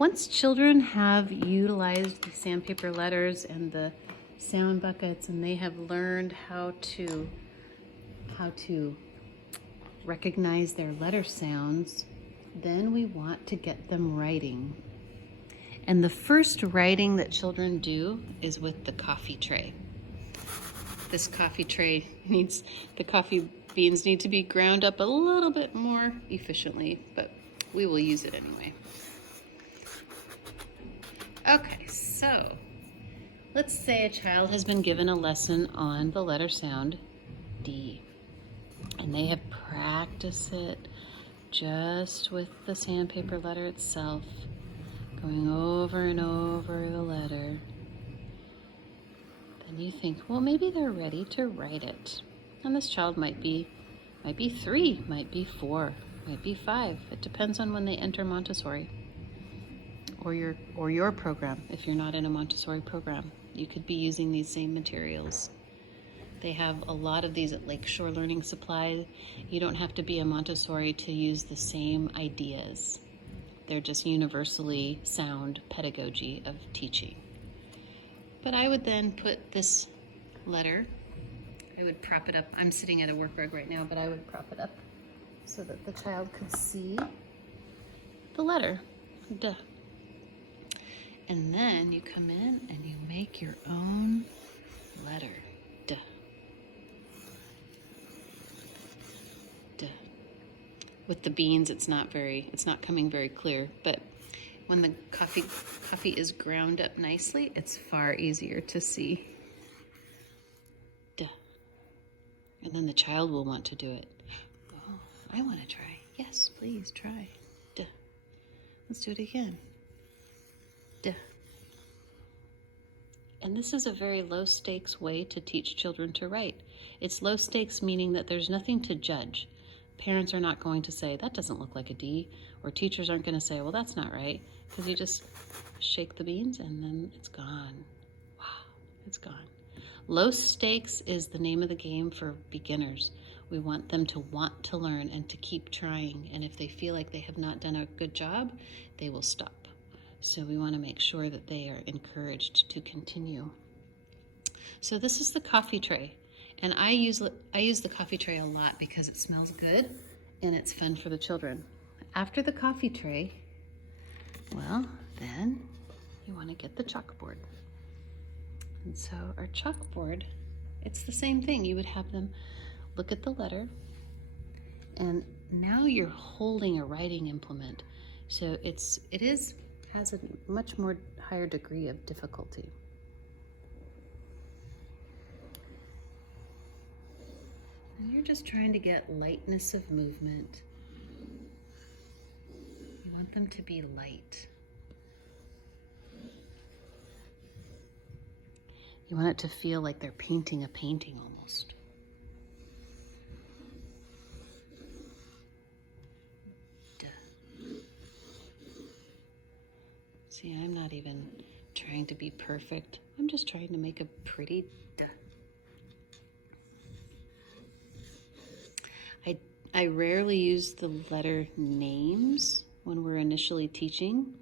Once children have utilized the sandpaper letters and the sound buckets, and they have learned how to recognize their letter sounds, then we want to get them writing. And the first writing that children do is with the coffee tray. This coffee tray the coffee beans need to be ground up a little bit more efficiently, but we will use it anyway. Okay, so let's say a child has been given a lesson on the letter sound D, and they have practiced it just with the sandpaper letter itself, going over and over the letter. Then you think, well, maybe they're ready to write it. And this child might be 3, might be 4, might be 5. It depends on when they enter Montessori or your program. If you're not in a Montessori program, you could be using these same materials. They have a lot of these at Lakeshore Learning Supply. You don't have to be a Montessori to use the same ideas. They're just universally sound pedagogy of teaching. But I would then put this letter, I would prop it up. I'm sitting at a work rug right now, but I would prop it up so that the child could see the letter, D. And then you come in and you make your own letter, D. D. With the beans, it's not coming very clear, but when the coffee is ground up nicely, it's far easier to see. Duh. And then the child will want to do it. Oh, I want to try. Yes, please try. Duh. Let's do it again. Duh. And this is a very low stakes way to teach children to write. It's low stakes meaning that there's nothing to judge. Parents are not going to say, that doesn't look like a D, or teachers aren't going to say, well, that's not right, because you just shake the beans and then it's gone. Wow, it's gone. Low stakes is the name of the game for beginners. We want them to want to learn and to keep trying, and if they feel like they have not done a good job, they will stop. So we want to make sure that they are encouraged to continue. So this is the coffee tray. And I use the coffee tray a lot because it smells good and it's fun for the children. After the coffee tray, well, then you want to get the chalkboard. And so our chalkboard, it's the same thing. You would have them look at the letter, and now you're holding a writing implement. So it has a much more higher degree of difficulty. And you're just trying to get lightness of movement. You want them to be light. You want it to feel like they're painting a painting almost. Duh. See, I'm not even trying to be perfect. I'm just trying to make a pretty duh. I rarely use the letter names when we're initially teaching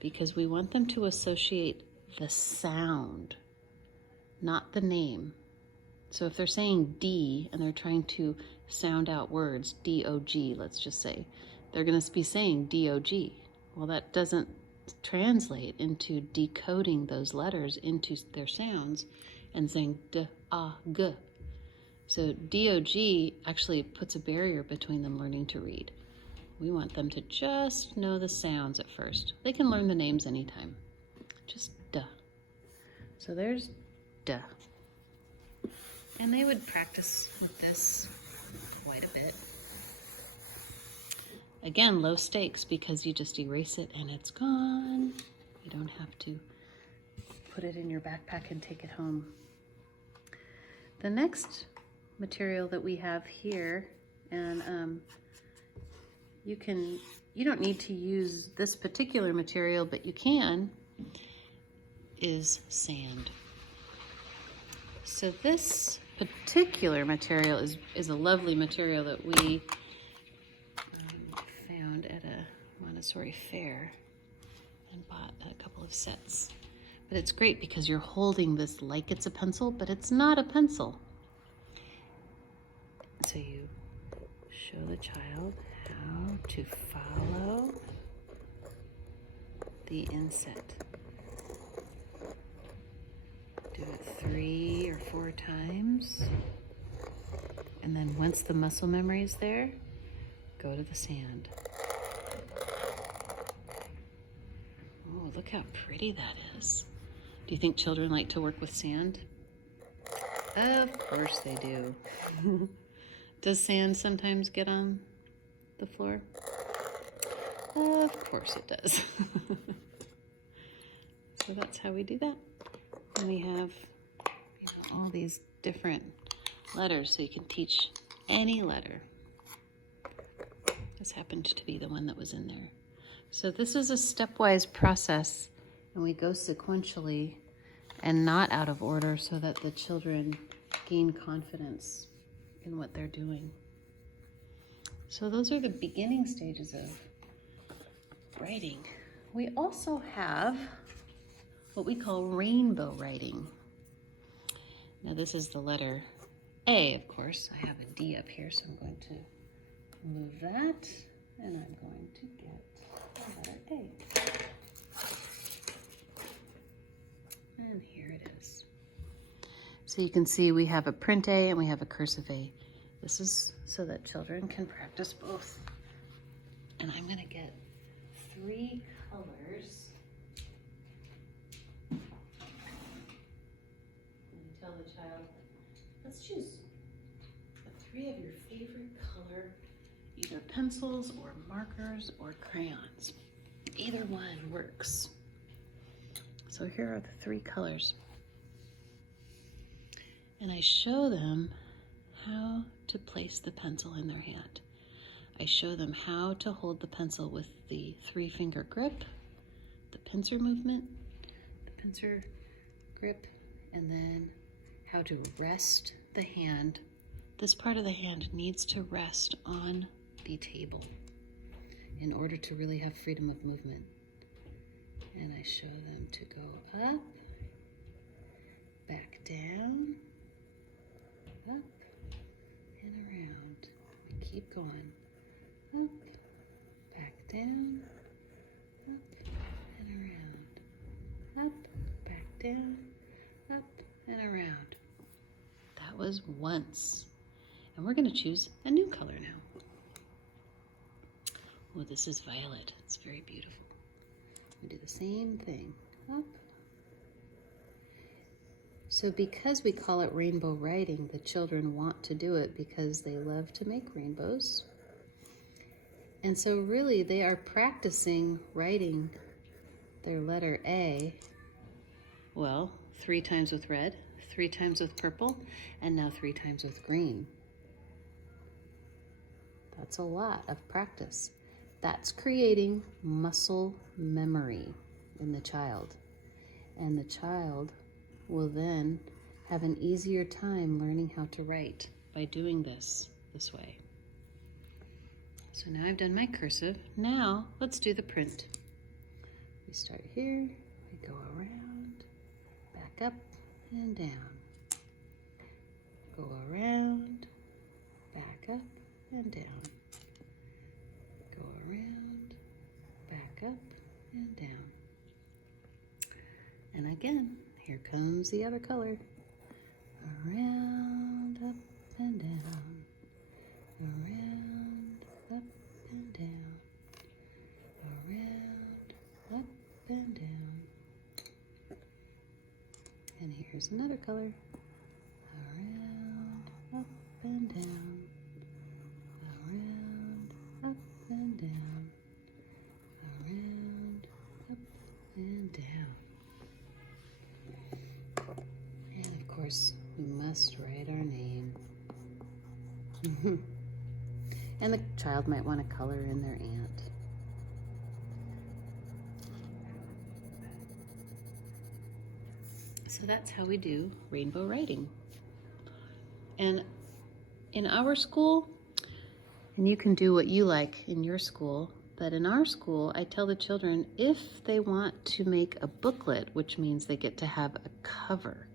because we want them to associate the sound, not the name. So if they're saying D and they're trying to sound out words, D-O-G, let's just say, they're going to be saying D-O-G. Well, that doesn't translate into decoding those letters into their sounds and saying D-A-G. So D-O-G actually puts a barrier between them learning to read. We want them to just know the sounds at first. They can learn the names anytime. Just duh. So there's duh. And they would practice with this quite a bit. Again, low stakes because you just erase it and it's gone. You don't have to put it in your backpack and take it home. The next material that we have here, and you don't need to use this particular material, but you can, is sand. So this particular material is a lovely material that we found at a Montessori fair. and bought a couple of sets. But it's great because you're holding this like it's a pencil, but it's not a pencil. So you show the child how to follow the inset. Do it 3 or 4 times. And then once the muscle memory is there, go to the sand. Oh, look how pretty that is. Do you think children like to work with sand? Of course they do. Does sand sometimes get on the floor? Of course it does. So that's how we do that. And we have all these different letters, so you can teach any letter. This happened to be the one that was in there. So this is a stepwise process, and we go sequentially and not out of order so that the children gain confidence in what they're doing. So those are the beginning stages of writing. We also have what we call rainbow writing. Now this is the letter A, of course. I have a D up here, so I'm going to move that, and I'm going to get the letter A. And here it is. So you can see we have a print A and we have a cursive A. This is so that children can practice both. And I'm going to get 3 colors. And tell the child, let's choose 3 of your favorite color, either pencils or markers or crayons. Either one works. So here are the 3 colors. And I show them how to place the pencil in their hand. I show them how to hold the pencil with the 3-finger grip, the pincer movement, the pincer grip, and then how to rest the hand. This part of the hand needs to rest on the table in order to really have freedom of movement. And I show them to go up, back down, up, and around. We keep going. Up, back down, up, and around. Up, back down, up, and around. That was once. And we're going to choose a new color now. Oh, this is violet. It's very beautiful. We do the same thing. Up. So because we call it rainbow writing, the children want to do it because they love to make rainbows. And so really they are practicing writing their letter A, well, 3 times with red, 3 times with purple, and now 3 times with green. That's a lot of practice. That's creating muscle memory in the child. And the child will then have an easier time learning how to write by doing this way. So now I've done my cursive. Now let's do the print. We start here, we go around, back up and down. Go around, back up and down. Go around, back up and down. And again, here comes the other color. Around, up and down. Around, up and down. Around, up and down. And here's another color. Around, up and down. Around, up and down. Around, up and down. And of course, we must write our name. And the child might want to color in their aunt. So that's how we do rainbow writing. And in our school, and you can do what you like in your school, But in our school, I tell the children if they want to make a booklet, which means they get to have a cover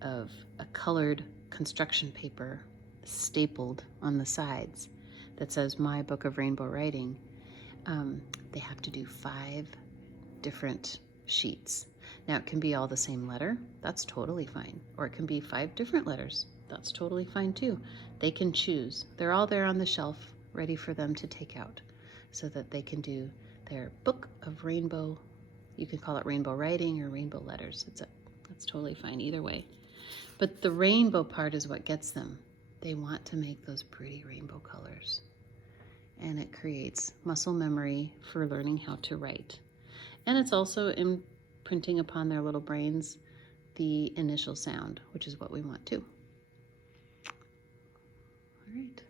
of a colored construction paper stapled on the sides that says My Book of Rainbow Writing, they have to do 5 different sheets. Now it can be all the same letter, that's totally fine. Or it can be 5 different letters, that's totally fine too. They can choose. They're all there on the shelf ready for them to take out so that they can do their book of rainbow. You can call it rainbow writing or rainbow letters. That's totally fine either way. But the rainbow part is what gets them. They want to make those pretty rainbow colors. And it creates muscle memory for learning how to write. And it's also imprinting upon their little brains the initial sound, which is what we want too. All right.